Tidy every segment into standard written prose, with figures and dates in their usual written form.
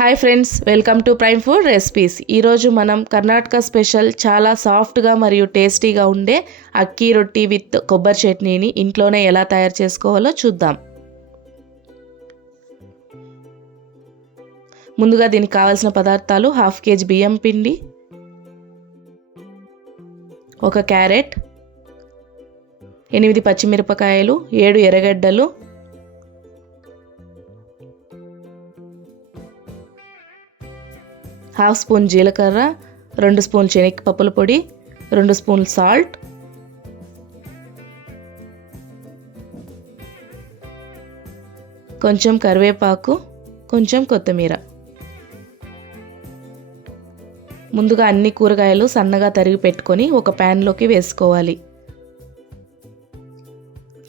Hi friends, welcome to prime food recipes. ఈరోజు మనం Karnataka special చాలా సాఫ్ట్గా మరియు టేస్టీగా ఉండే అక్కీ రొట్టి విత్ కొబ్బరి చట్నీని ఇంట్లోనే ఎలా తయారు చేసుకోవాలో చూద్దాం. ముందుగా దీనికి కావాల్సిన పదార్థాలు: 1/2 kg బియ్యం పిండి, 1 క్యారెట్, 8 పచ్చిమిరపకాయలు, 7 ఎర్రగడ్డలు, 1/2 స్పూన్ జీలకర్ర, 2 స్పూన్లు శనగపప్పుల పొడి, 2 స్పూన్లు సాల్ట్, కొంచెం కరివేపాకు, కొంచెం కొత్తిమీర. ముందుగా అన్ని కూరగాయలు సన్నగా తరిగి పెట్టుకొని ఒక ప్యాన్లోకి వేసుకోవాలి.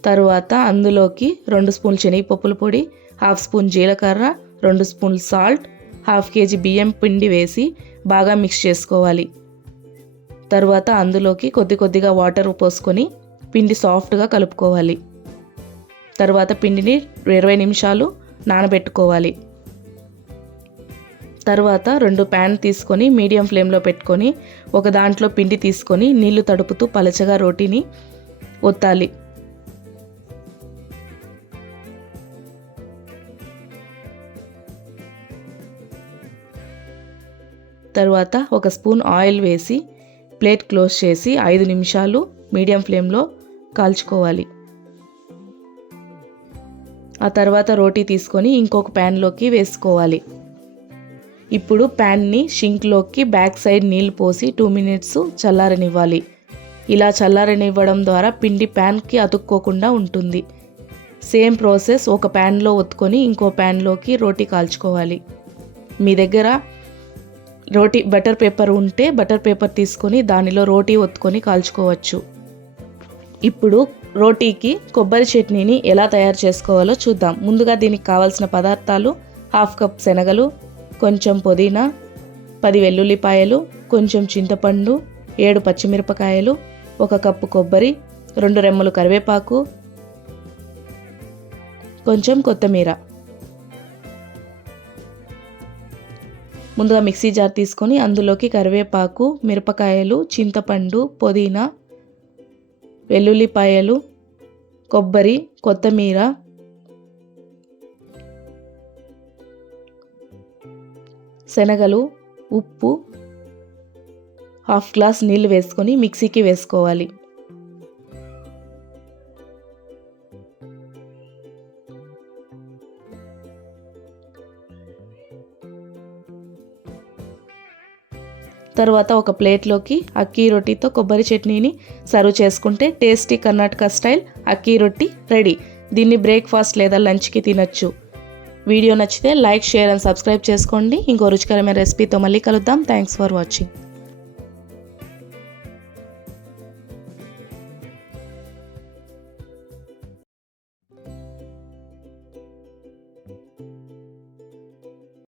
తరువాత అందులోకి 2 స్పూన్లు శనగపప్పుల పొడి, 1/2 స్పూన్ జీలకర్ర, 2 స్పూన్లు సాల్ట్, 1/2 kg బియ్యం పిండి వేసి బాగా మిక్స్ చేసుకోవాలి. తరువాత అందులోకి కొద్దిగా వాటర్ పోసుకొని పిండి సాఫ్ట్గా కలుపుకోవాలి. తర్వాత పిండిని 20 నిమిషాలు నానబెట్టుకోవాలి. తర్వాత 2 ప్యాన్ తీసుకొని మీడియం ఫ్లేమ్లో పెట్టుకొని ఒక దాంట్లో పిండి తీసుకొని నీళ్లు తడుపుతూ పలచగా రోటీని ఒత్తాలి. తరువాత 1 స్పూన్ ఆయిల్ వేసి ప్లేట్ క్లోజ్ చేసి 5 నిమిషాలు మీడియం ఫ్లేమ్లో కాల్చుకోవాలి. ఆ తర్వాత రోటీ తీసుకొని ఇంకొక ప్యాన్లోకి వేసుకోవాలి. ఇప్పుడు ప్యాన్ని షింక్లోకి బ్యాక్ సైడ్ నీళ్ళు పోసి 2 మినిట్స్ చల్లారనివ్వాలి. ఇలా చల్లారనివ్వడం ద్వారా పిండి ప్యాన్కి అతుక్కోకుండా ఉంటుంది. సేమ్ ప్రాసెస్ ఒక ప్యాన్లో ఒత్తుకొని ఇంకో ప్యాన్లోకి రోటీ కాల్చుకోవాలి. మీ దగ్గర రోటీ బటర్ పేపర్ ఉంటే బటర్ పేపర్ తీసుకొని దానిలో రోటీ ఒత్తుకొని కాల్చుకోవచ్చు. ఇప్పుడు రోటీకి కొబ్బరి చట్నీని ఎలా తయారు చేసుకోవాలో చూద్దాం. ముందుగా దీనికి కావాల్సిన పదార్థాలు: 1/2 కప్ శనగలు, కొంచెం పుదీనా, 10 వెల్లుల్లిపాయలు, కొంచెం చింతపండు, 7 పచ్చిమిరపకాయలు, 1 కప్పు కొబ్బరి, 2 రెమ్మలు కరివేపాకు, కొంచెం కొత్తిమీర. ముందుగా మిక్సీ జార్ తీసుకొని అందులోకి కరివేపాకు, మిరపకాయలు, చింతపండు, పుదీనా, వెల్లుల్లిపాయలు, కొబ్బరి, కొత్తిమీర, శనగలు, ఉప్పు, 1/2 గ్లాస్ నీళ్ళు వేసుకొని మిక్సీకి వేసుకోవాలి. తర్వాత ఒక ప్లేట్లోకి అక్కీ రొట్టితో కొబ్బరి చట్నీని సర్వ్ చేసుకుంటే టేస్టీ కర్ణాటక స్టైల్ అక్కీ రొట్టి రెడీ. దీన్ని బ్రేక్ఫాస్ట్ లేదా లంచ్కి తినొచ్చు. వీడియో నచ్చితే లైక్, షేర్ అండ్ సబ్స్క్రైబ్ చేసుకోండి. ఇంకో రుచికరమైన రెసిపీతో మళ్ళీ కలుద్దాం. Thanks for watching.